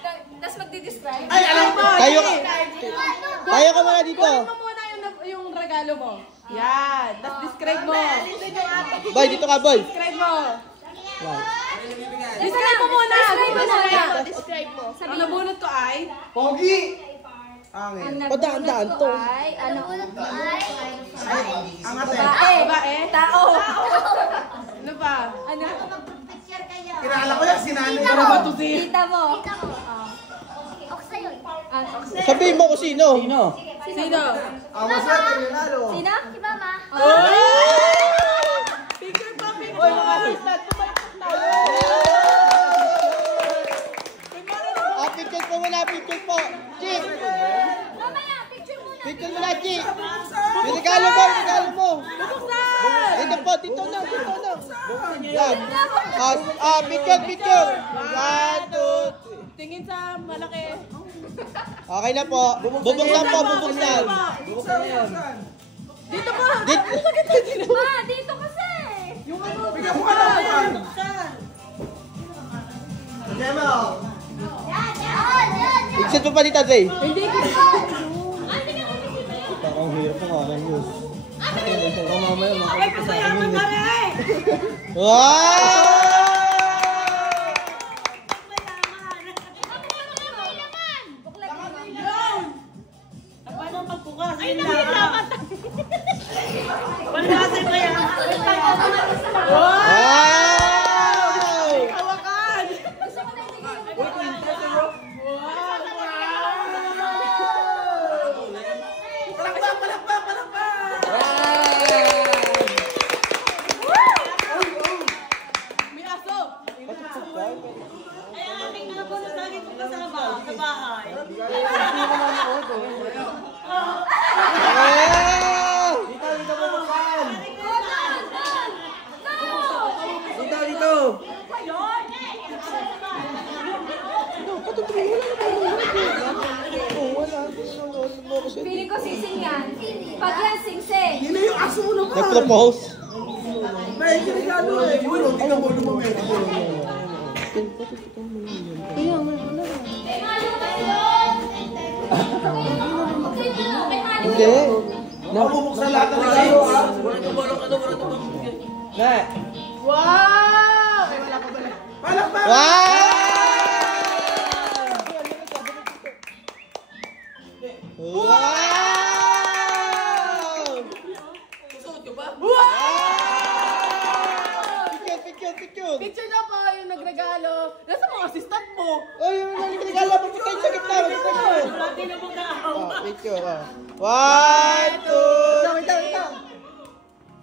Tapos magdi-describe. Ay, alam mo! Tayo ka muna dito. Kunin mo muna yung regalo mo. Yan. Tapos describe mo. Boy, dito ka, boy. Describe mo. Yan. Describe mo muna. Describe mo. Ang nabunot ko ay? Pogi! Angin. Padaan-daan to. Ay, ano? Ang ate. Babae. Tao. Ano pa? Ano? Kilala ko yan, sinanay Tita ko. mo. Tita mo. Oksa yun. Sabihin mo kung sino. Sino? Ang maswerte, Rinalo. Sino? Si Mama. Picture pa, picture. Oy, mga assistant, tumalakot na. Picture po muna, picture po. Chief. Mamaya, picture muna. Picture muna, Chief. Yung regalo mo, yung regalo mo. Dito po, dito na, dito na. Yan. Picture, picture. 1, 2, 3. Tingin sa malaki. Okay na po. Bubuksan po, bubuksan. Dito ka. Dito. Ma, dito kasi. Bigyan mo ka lang. Demo. Yan, yan, yan. Exit mo pa dito, Zay. Hindi ko. Parang hirap po nga lang yun. Ay, pasayaman ka rin. Wow! Wow! Hawakan. May aso. Ay, ang aming mga bonus lagi kong kasama sa bahay. Wow! Dito. Feeling ko sising yan. Pag yan, sing-sing. Yun na yung aso mo naman. Nag-propose. May regalo eh. Tingnan mo, lumamit. Hindi. Mabubuksan lahat ng regalo ha. Na. Wow! Palakpak! Wow! Wow! Picture. Picture na po yung nagregalo. Nasa mga assistant mo. Oh, yung regalo, pagkita sa gitna. Pati na mga Picture. 1, 2,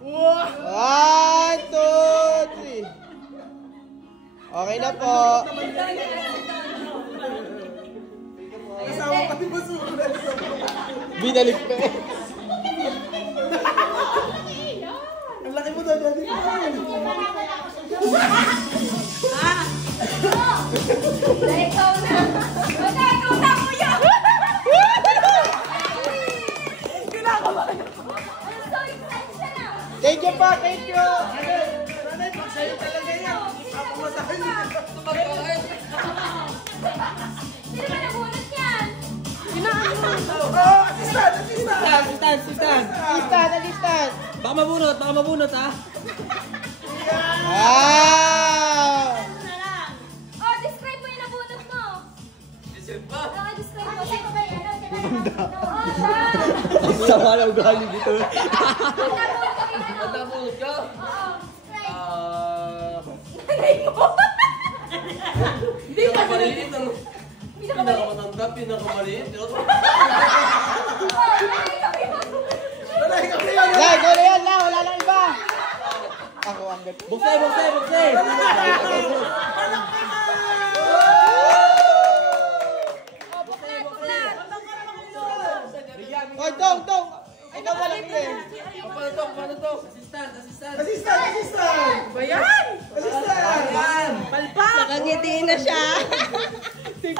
Wow! 1, 2, 3. Okay na po. Kasama pati basura. Binalik pa. Ang laki mo daw dyan. Ikaw na. Wala, ikaw na, kuya. I'm so excited siya na. Thank you pa, thank you. Nanay, pag sa'yo talaga yan. Ako masahin niya. Sino ba nabunot yan? Oh, assistant, assistant. Assistant. Baka mabunot ha. Wow! Oh, describe mo yung nabunot mo. Describe mo? Oo, describe mo. Sino ba yan? Oh, siya. Sama na ugali dito. Ang nabunot ka? Oo, describe. Hindi Hindi ka maliit. Pinakamatanda, pinakamaliit. Nanay, kami yan. Lai, go na yan, Lai. Wala lang iba. Ako ang gato. Buksay! Oy, dong. Ikaw walang eh. Paano to? Assistant! Assistant. ba yan? Assistant. Palpak! Nakangitiin na siya. Hindi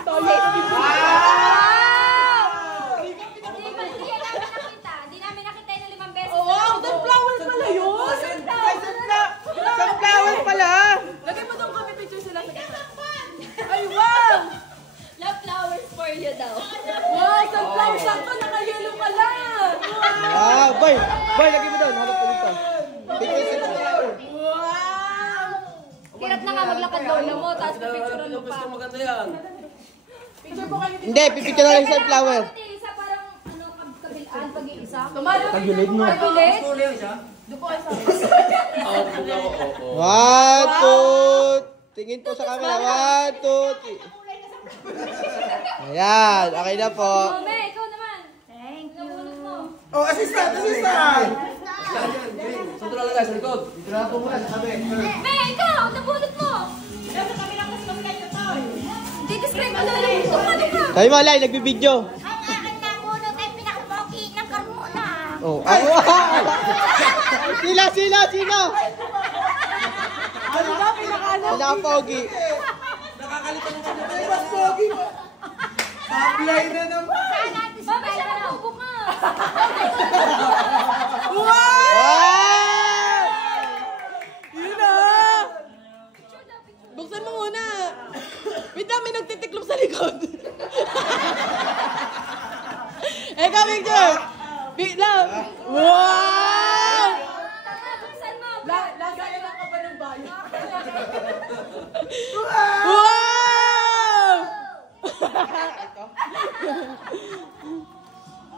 namin nakita yung 5 beses. Oh, wow! Sunflower pala yun! Sunflower pala. Lagay mo doon kami picture sila sa kita. Ay, wow! Boy, lagay mo doon. Harap ko dito. Picture sa Wow! Hirap na nga maglakad daw na mo, tapos pipicturean mo pa. Gusto maganda yan. Picture po kayo dito. Hindi, pipicture na lang sa flower. Isa parang ano, kabilaan, pag-iisa. Tumalo. Tagilid mo. Tagilid? Gusto ulit siya? Doon po kayo sa... One, two. Tingin po sa camera. One, two, three. Ayan, okay na po. Mame, ikaw naman. Thank you. Nabunot mo. Oh, assistant, assistant! Saan ito lalagay? Sa likod? Dito na po muna sa tabi. Me, ikaw, nabunot mo. Di-describe mo na lang. Tumado ka. Sabi mo, Alay, nagbibideo. Ang aking nabunot ay pinakapogi ng Carmona. Oh, ay, sino? Ano ba? Pinakaano? Pinaka-pogi. Nakakalito ng kanya. Ay, mas pogi mo. Apply na naman. Sana at Mame, siya natubo ka. Wow! Yun na! Buksan mo muna. Wait lang, may nagtitiklop sa likod. Eka, picture! Wait lang. Wow! Tama, buksan mo. Lagay lang ka ba ng bayo? Wow!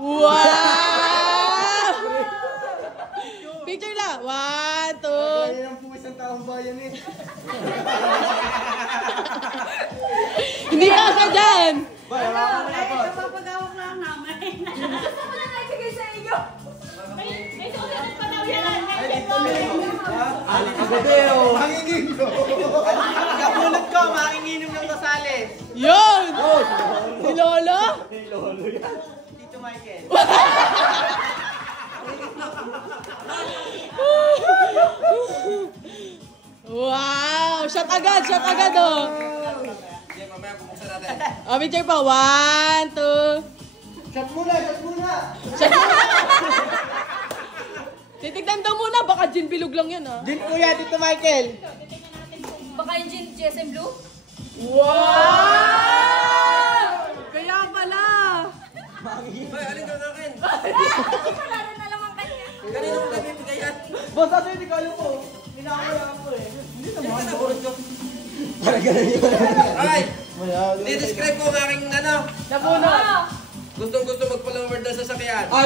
Wow! Picture lang. 1, 2. Kaya ng puwis ng taong bayan eh. Hindi ka dyan. Boy, hawakan mo na po. Kapapagawak lang namin. Gusto ko na naibigay sa inyo. May susunod pa daw yan. Ay, dito na. Ali ka gabi oh. Mangingin ko. Kapulot ko, manginginom ng Rosales. Yun! Si Lolo? Tito Michael. Wow! Shot agad oh. Sige, mamaya bubuksan natin. O, picture pa. 1, 2. Shot muna, shot muna. Titignan daw muna. Baka gin bilog lang yun, ah. Din po yan, Tito Michael. Baka yung GSM Blue? Wow! Kaya pala. Boy, alin ka na akin? Wala na naman kanya. Kanino mo bibigay yan? Boss, ato yung tikalo po. Pinakawala ko eh. Ay! Di-describe ko ang aking ano. Nabunot. Gustong-gusto magpalaward na sasakyan. Wow!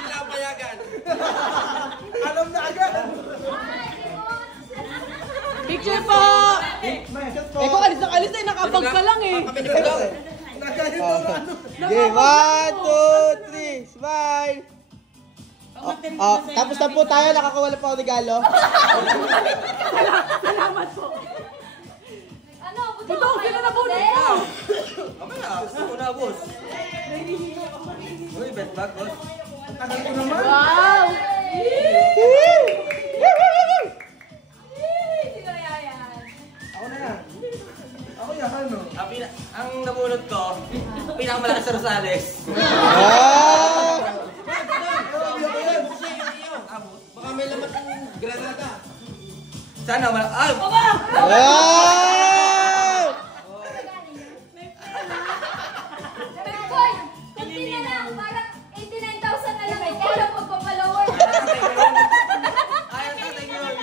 Pinapayagan. Alam na agad. Picture po. May shot po. Eh, kung alis na alis, eh, nakabag ka lang eh. Kapinip daw. Nagalit ako na ano. Okay, 1, 2, 3, smile. Tapos na po tayo, nakakawala pa ako regalo. Salamat po. Ano? Buto, sino na bunot mo? Mamaya, gusto ko na, boss. Uy, best bag, boss. Tagal ko naman. Wow! Sino kaya yan? Ako na yan. Ako yan, ano? Ang nabunot ko, pinakamalakas sa Rosales. Wow! Baka may laman ng granada. Sana wala. Ay! Wow! Boy, kunti na lang. Parang 89,000 na lang. Ikaw lang magpapalower. Ay, ang tatay ko yun.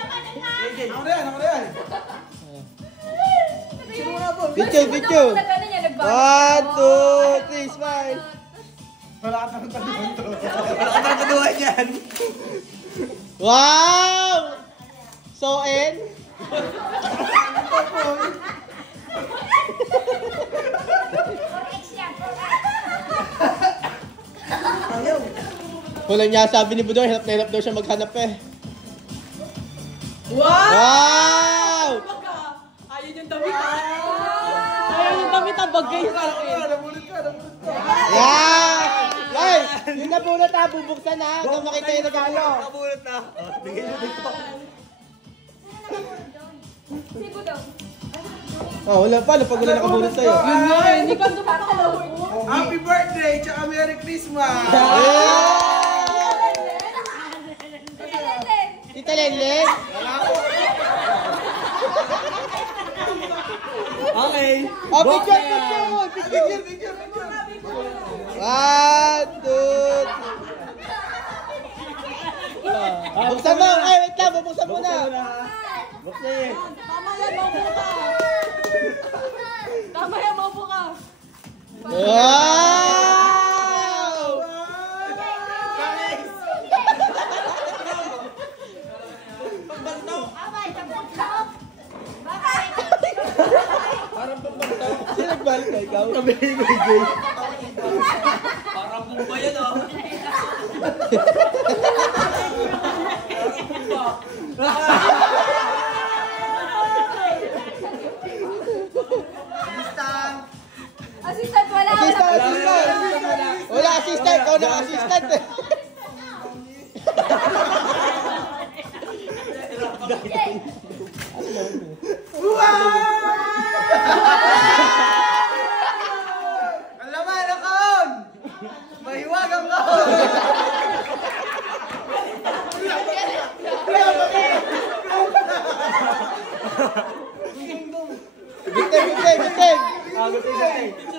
Ako na yan, ako na yan. Sino nga po? Picture. Nag-ano niya, nagbago. 1, 2, 3, smile. Wala ka tanong tanong to. Wala ka nagkaduhan yan. Wow! So, N? Walang niya sabi ni Budoy, hirap na hirap daw siya maghanap eh. Wow! Wow! Ayun yung damit. Ayun yung damit, bagay sa akin. Nabulot ka, nabulot ka. Yeah! Ay! Yung nabunot ha, bubuksan ha, hanggang makita yung regalo. Nakabunot na. Bigay nyo dito. Sigo daw. Oh, wala pa, pag wala nakabunot sa'yo. Yun nga eh, hindi ka dumapalower. Happy birthday, tsaka Merry Christmas. Yeah! Tita Lelen. Tita Lenlen? Okay. Oh, picture! Picture, picture, picture. 1, 2, 3. Buksan mo! Ay, wait lang! Bubuksan mo na! Buksan. Tama yan, maupo ka. Tama yan, maupo ka. Wow! Parang pambantaw. Sino nagbalik na ikaw? Kami ko, Jay. Parang bumba yan, oh. Assistant, wala. Assistant! Wala assistant! Ikaw na assistant eh! Ang laman ng kahon! Mahiwag ang kahon! Biting! Biting!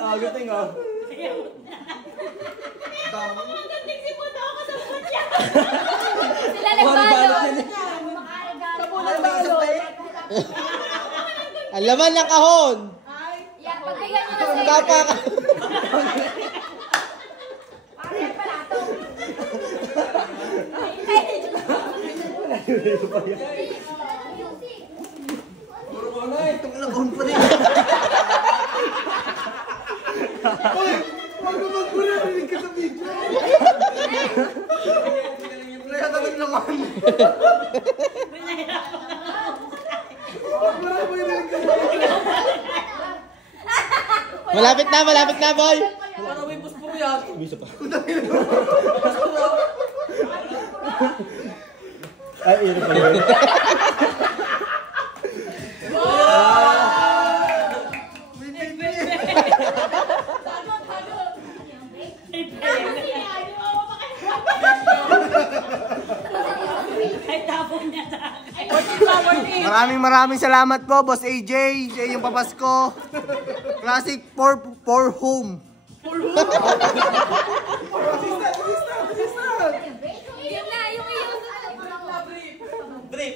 Aguting, oh. Sila nagbalot. Ang laman ng kahon! Yan, pagbigyan nyo na sa Tapa ka! Puro ko na eh. Itong lagon pa rin. Huwag naman ko na, rinig ka sa video. Wala ka ng laman. Wala mo yung rinig ka sa video. Malapit na boy! Parang may puspuro yan. Ay, yun pa rin. Ay, tapon niya sa akin. Maraming salamat po, Boss AJ. Siya yung papasko. Classic for home. Yun na, yung iyo. Brief.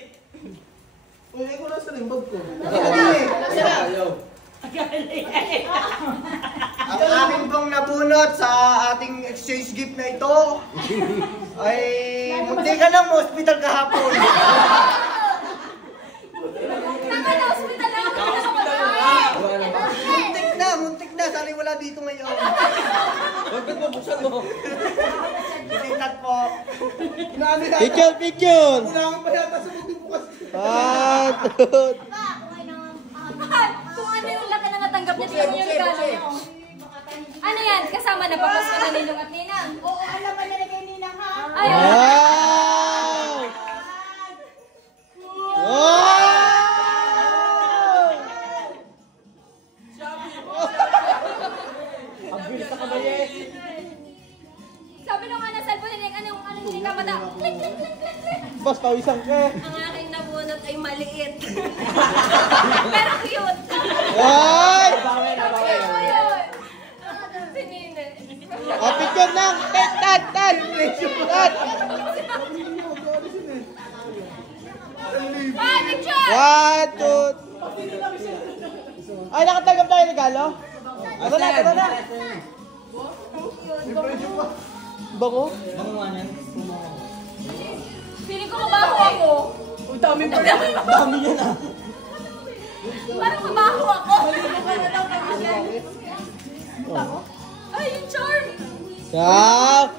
Uy, ko lang sa limbag ko. Ayaw. Ang amin pong nabunot sa ating exchange gift na ito ay munti ka ng hospital kahapon. Naka na hospital na ako. Muntik na. Sana wala dito ngayon. Bakit mo buksan mo? Bitintat po. Picture! Kailangan pa yata sa mundi bukas. 1, 2, Kung ano yung laki na natanggap niya, tingnan niyo yung regalo niyo. Ano yan? Kasama na papasko na Ninong at Ninang? Oo, alam ba nilagay nila ha? Ayaw. wow! Wow! Sabi nung ano, cellphone niya, anong hindi ka mata? Click, click, click, click, click. Boss, pawisan ka. Ang aking nabunot ay maliit. Pero cute. Ay! Cute mo yun. Si Nine. Picture na! Tan! Tan! Picture! 1, 2. Ay, nakatanggap tayo regalo? Ito na! Bango? Feeling ko mabaho ako. Ang dami pa. Dami yan ah. Parang mabaho ako. Ay, yung charm. Wow!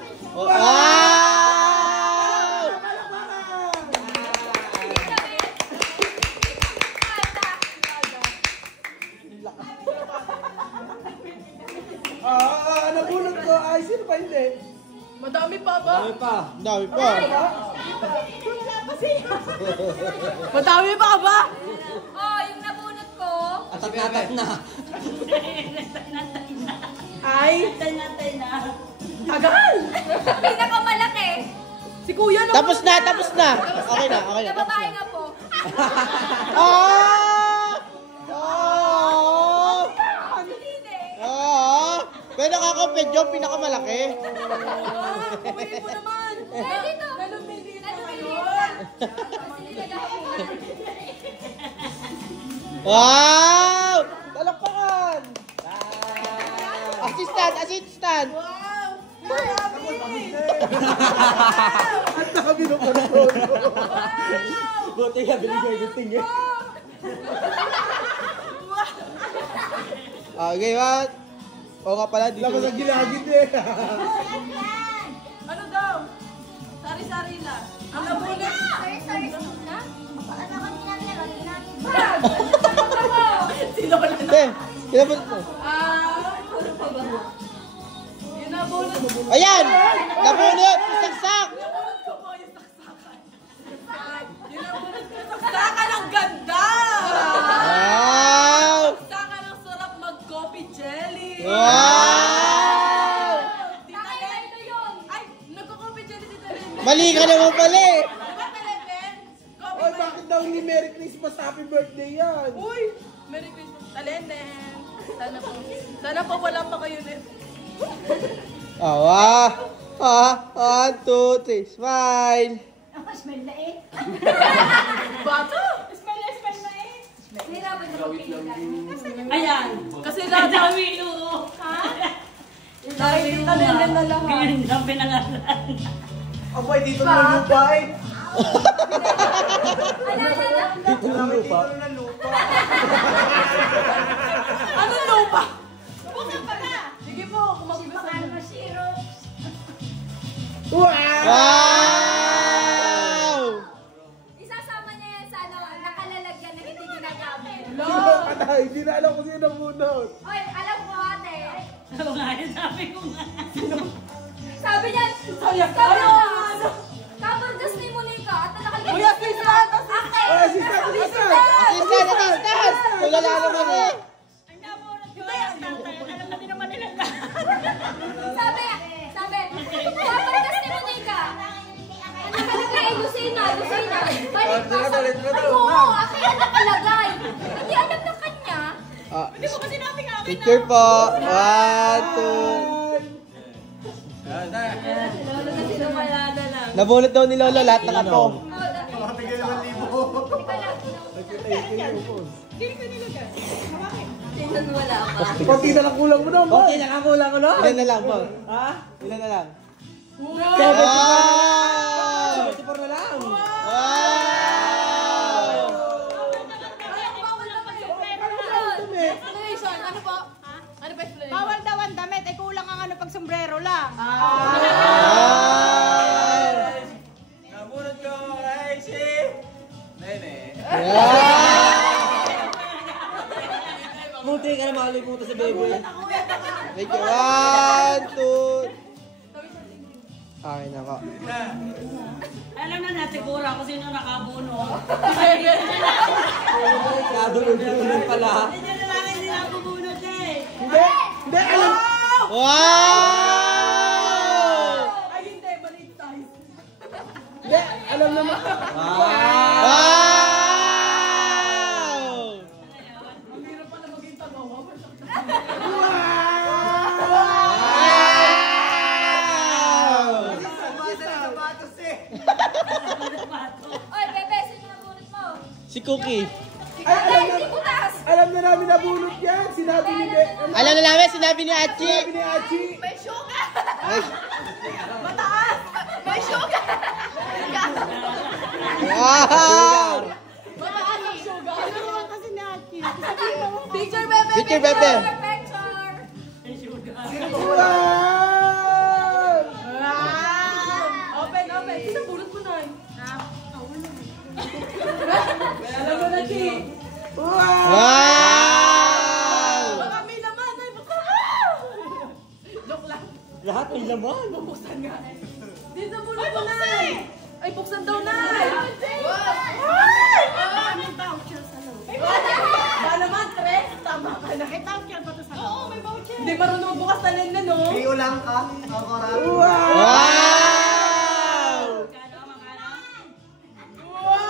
Nabulot ko. Ay, sino pa hindi? Madami pa ba? Dami pa. Madami pa ba? Oh, yung nabunot ko. Atat na. Ay, Natay na. tagal. Pinakamalaki. Si Kuya na. Tapos na! Okay na. Na babae nga po. Ah! Si Nine. Ah! Pero pinaka-open job, pinaka-malaki. Kumain mo naman. Dito. Nalumili na Kasi nilagahapunan. Wow! Talakpakan! Assistant! At nakabinukontrol. Buti nga, binigay ko tingin. Okay, what? Oo nga pala, dito. Labas ang ginagid eh. Ano daw? Sari-sari lang. Ang labuna. Sorry, na? Paano ka ginagawa? Sino ka na? Kinabot mo. Ano pa ba? Yun na bonus. Ayan! Nabunot! Isaksak! Nabunot ko po yung saksakan. Yun na bonus ko. Saksakan ang ganda! Wow! Saksakan ang sarap mag-coffee jelly. Wow! Tita Len. Ay, nagko-coffee jelly Tita Len. Mali ka naman pala eh! Diba Tita Len? Coffee Oy, bakit daw ni Merry Christmas, Happy Birthday yan? Uy! Merry Christmas. Talenden. Sana po wala pa kayo na. One, two, three, smile! Smell na eh. Bato! Smell na eh. Hirapan na mag-tingin. Ayan. Kasi Ang lahat dami oo. dahil talenden na lahat. Ganyan ang pinangalan. Abay, dito na lupa eh. Dito na lupa? Dito na lupa. Anong lupa? Bukan pa na! Sige po, kung magbibasa na. Wow! Isasama niya yan sa ano, nakalalagyan na hindi ginagamit. Sino patay? Hindi na alam kung sino nabunot. Oy, alam ko ate. Oo nga, sabi ko nga. Sabi niya, Sayang ka. sabi ko, kabargas ni Monica at nakalagay. Uy, assistant! Ate! Oy, assistant! Assistant! Tulala naman eh! Ang nabunod ko yan. Alam na din naman nila. Sabi, kabargas ni Monica. At nakalagay, Lucina. Balik pa sa... Oo, ate yan nakalagay. Hindi alam na kanya. Hindi ko kasi namin nga. Picture po! One, two... Lolo na sinumala na lang. Nabunot daw ni Lolo lahat ng apo. Makapigay naman libo. Tingnan wala pa. Konti na lang kulang mo naman. Konti na kakulang ko, no? Ilan na lang po? Ha? Ilan na lang? Wow! Wow! 74 na lang. Wow! Explanation, ano po? Ano ba explanation? Bawal daw ang damit. Eh kulang ang ano pag sombrero lang. Wow! Nabunod ko, ay si... Nene. Buti ka na makalimutan sa baby. Thank you. One, two... Okay na ko. Alam na natin siguro kung sino nakabuno. Kadulog-dulog pala. Hindi na lang hindi nakabunod eh. Hindi, alam. Wow! Ay, hindi, maliit tayo. Hindi, alam naman. Wow! Ang hirap pala maging tagawa. Oy, bebe, sino nabunot mo? Si Cookie. Ay, Hindi butas! alam na namin nabunot yan. Sinabi ni Alam na namin, sinabi ni Achi. Sinabi ni Achi. May sugar! Ay, Mataas! May sugar! wow! Mataas ang sugar! Picture, bebe! Picture, bebe. Picture! Wow! Open! Isa bulot mo na eh. Alam mo na, Chi. Wow! Baka may laman ay. Joke lang. Lahat may laman. Buksan nga. Dito bulot mo na. Ay, buksan daw na. Ba naman, Tres? Tama ka na. May voucher pa to sa loob. Oo, may voucher. Hindi marunong magbukas na len na, no? Piyo lang ka. Wow!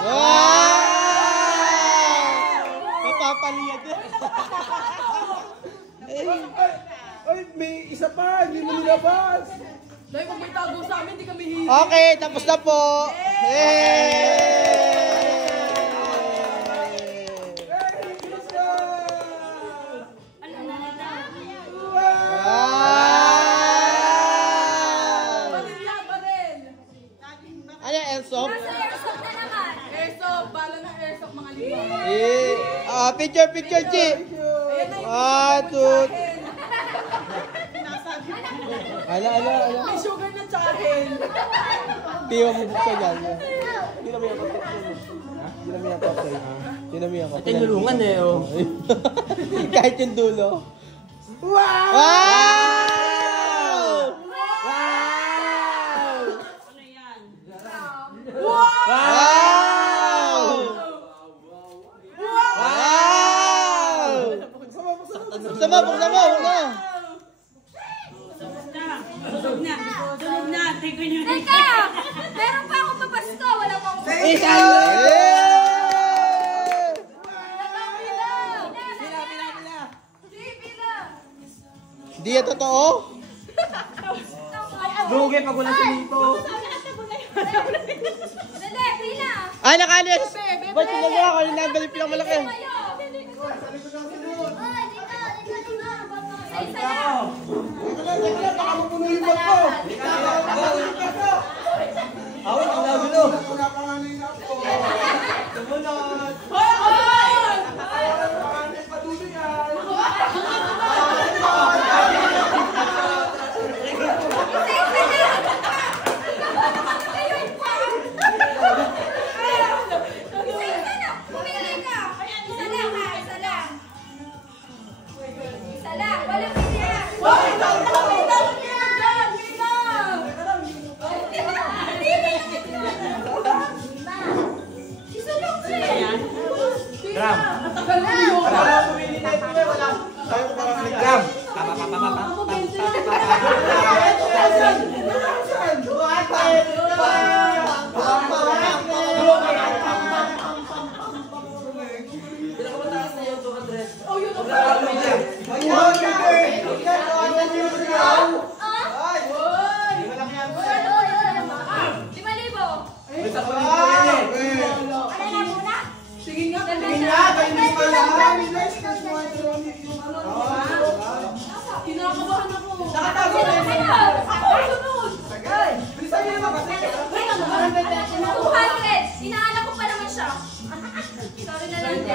Wow! Papapaliyad. Ay, may isa pa, hindi mo nilabas. Dahil kung may tago sa amin, di kami hihi. Okay, tapos na po. Baril, baril. Ano, airsoft? Nasa airsoft na naman. Airsoft, bala ng airsoft mga lima. Picture, picture, Chi. Ayan na yung 1, 2, tsahin. ala. May sugar na tsahin. Hindi mo bubuksan yan. Hindi naman yung kapit. Hindi naman yung kapit. Hindi naman yung kapit. Tinulungan eh, oh. Kahit yung dulo. Wow! Ano yan? Wow! Buksan mo! Sunog na. Tignan nyo. Teka! Meron pa akong papasko. Wala pa akong Isa! Hindi yan totoo? Lugi pag wala si Lito. Dali, pila! Ay, nakalis! Ba't yung nagawa ko? Yung nagaling pinakamalaki. Isa na! Baka mapuno yung bag ko. Awit, ang nagulo. Sumunod. Pumili ka! Isa lang ha, isa lang. Isa lang, walang pilihan. Isa lang siya. Gram. Gram. Kinakabahan ako. Inaanak ko pa naman siya. Sorry na lang din.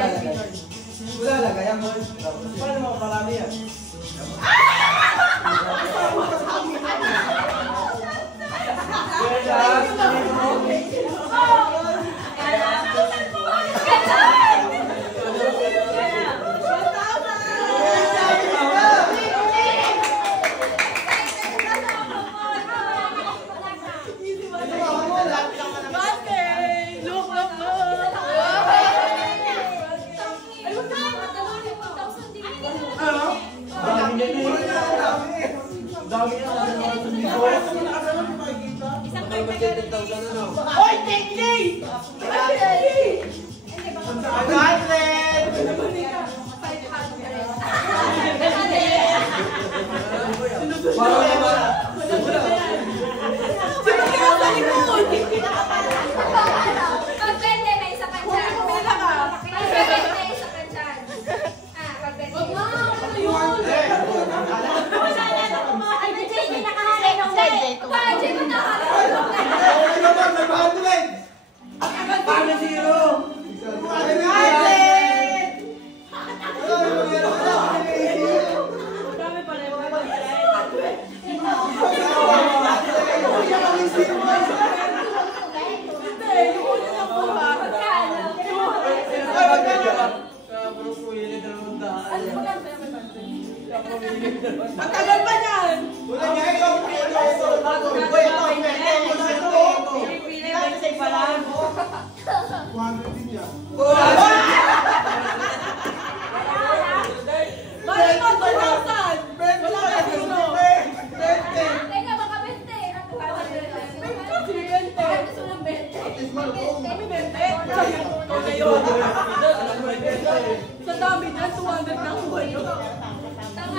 Wala lang, kaya mo. Paano mo marami yan? Oy, Tekli! Pagbente, may isa pa dyan. Pumila ka. Pagbente, may isa pa dyan. Pagbente. Ano dyan yung nakahalay ng budget? Budget mo na. Paano zero? Dami pa rin. Ang tagal pa niyan! Pili pa lang. Bakit mo 2,000? Wala ka dito. Teka, baka 20. Sige, 20. Gusto ng 20. Kami 20. Ngayon. Sa dami niyan, 200 na ako. Tama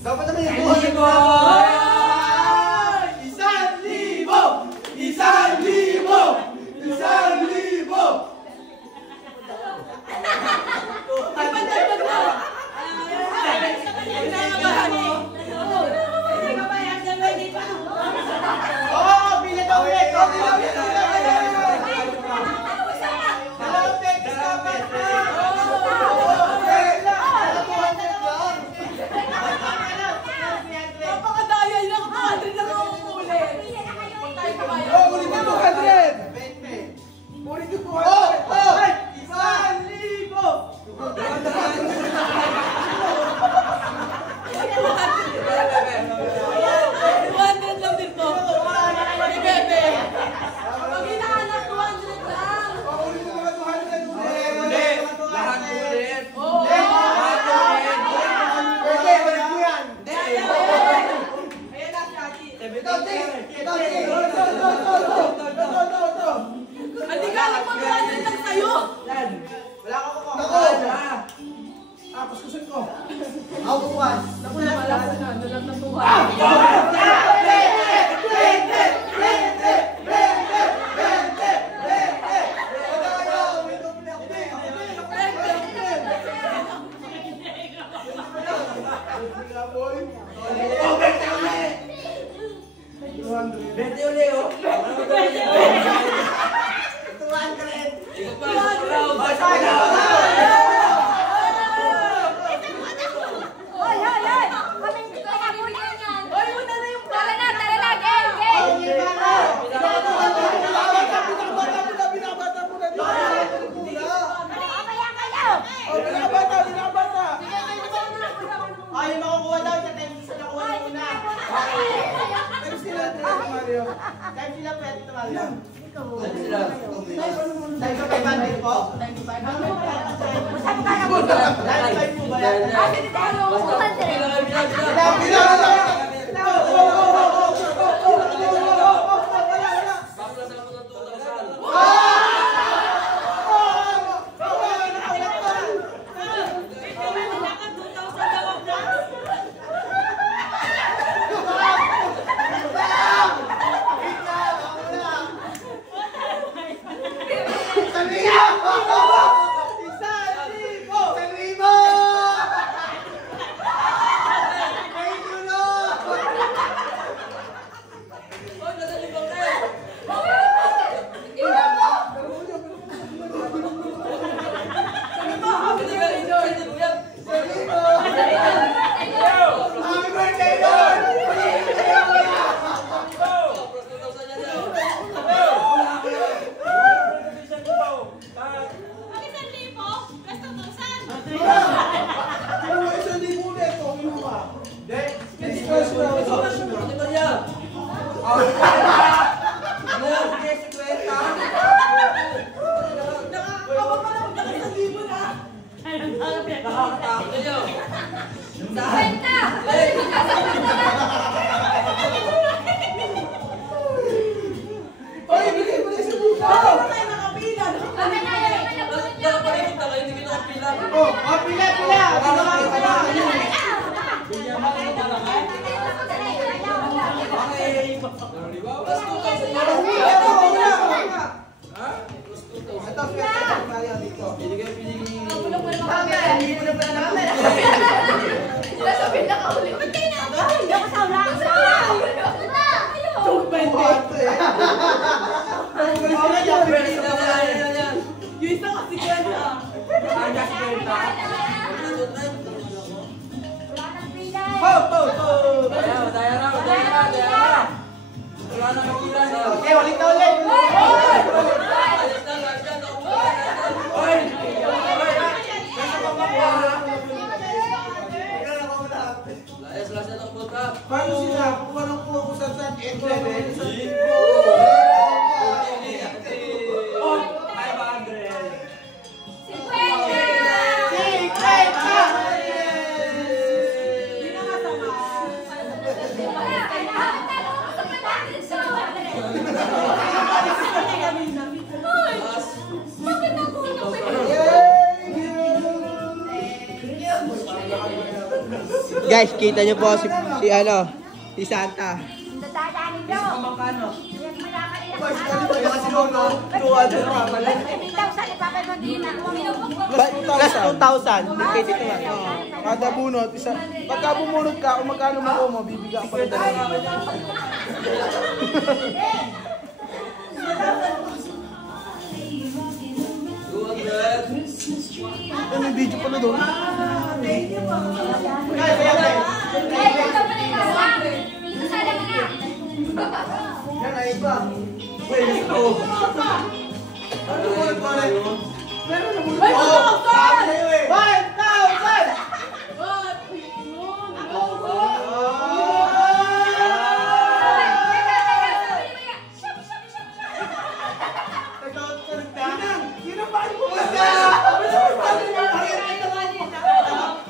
Dapat naman yung buhay mo! 1,000! 1,000! 1,000! Paano sila? Kung anong kuha ko sa Ay, Guys, kita niyo po si Santa. Dadaanin nyo. Plus 2,000. Okay, dito lang. Kada bunot, isa. Pagka bumunot ka, kung magkano mo, bibigyan pa rin dalawa. Ano yung video pala doon? Yan ay iba. Wait, ito. Ano mo ito na ito? Meron na muna. 1,000! Sino ba ang pumunta?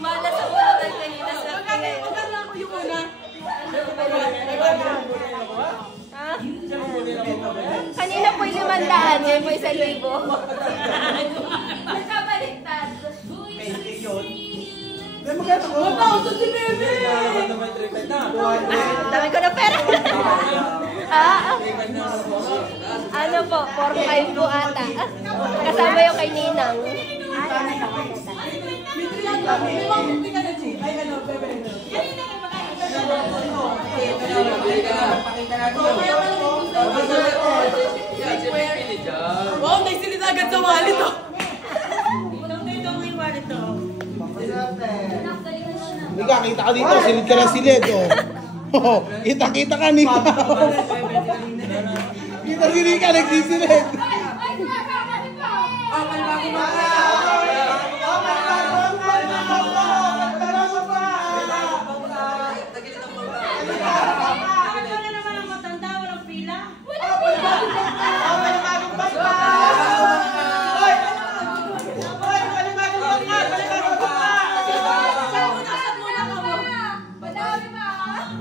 Malas ako na kanina sa Magkano ako yung una? kanina po 500, ngayon po 1,000. Nagkabaliktad. Magkano si Bebe! Dami ko na pera. Ano po, 4-5 po ata. Kasama yung kay Ninang. Hindi ka na, Chi. Ay, ano, Bebe. Wow, naisilid agad sa wallet, oh. Mika, kita ka dito. Silid ka ng silid. Oh. Kita ka, Nika. Kita si Nika, nagsisilid.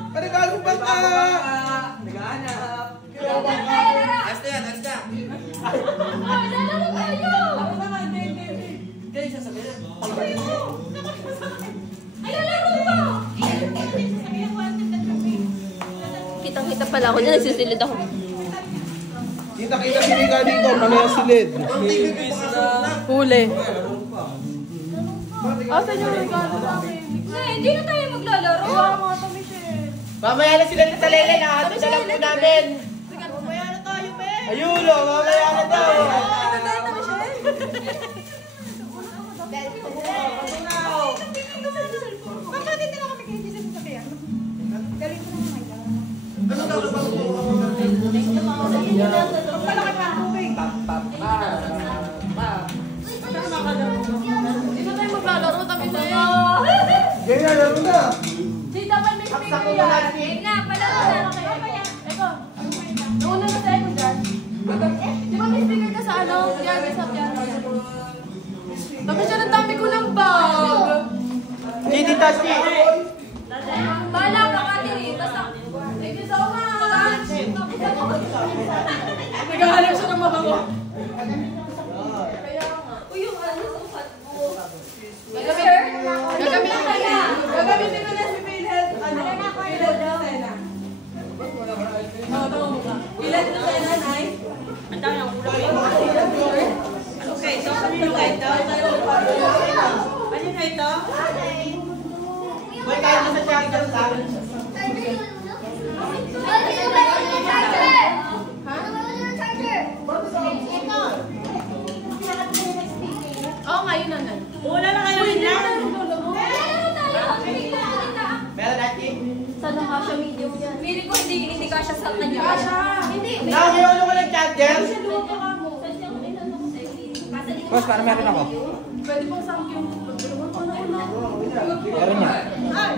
Panigagong bangka! Hasta yan, hasta. Kitang-kita pala ako na nagsisilid ako. Kita si Nika dito. Ano yung silid? Huli. Asa niyo regalo sa akin? Hindi na tayo maglalaro. Mamaya na sila sa Lele na ato na lang po namin. Mamaya na tayo, be. Ayun o, mamaya na daw. Kapatid na kami kayo dito sa kaya. Galing ko naman ngayon. Ano daw na bago po? Palaki pa ang tubig. Hindi na tayo maglalaro, tabi tayo. Ganyan, laro na. Di dapat may Saksak ko speaker na yan. lang. Na, palaro na. Eko, nauna na tayo ko dyan. Di ba may speaker ka sa ano? Yan, sa yan. Tapos siya ang dami ko ng bag. Didi Tashi. Bala ka kati. Basta. Thank you so much. Naghahanap siya ng mabango. Uy, yung ano sa fat mo. Gagamitin ko na si Philhead. Ano? Philhead Lucena. Tawa mo ka. Philhead Lucena, Nay. Ang dami ng ulam. Okay, so ano yung ito? Ano yung ito? May kahit na sa charger sa Oo nga, yun na. Wala na kayo nila. Meron natin. Sana kasha medium yan. Feeling ko hindi kasha sa kanya. Hindi. Nakakaroon ko ng charger. Boss, para meron ako. Pwede pong samgyup. Meron niya. Ay!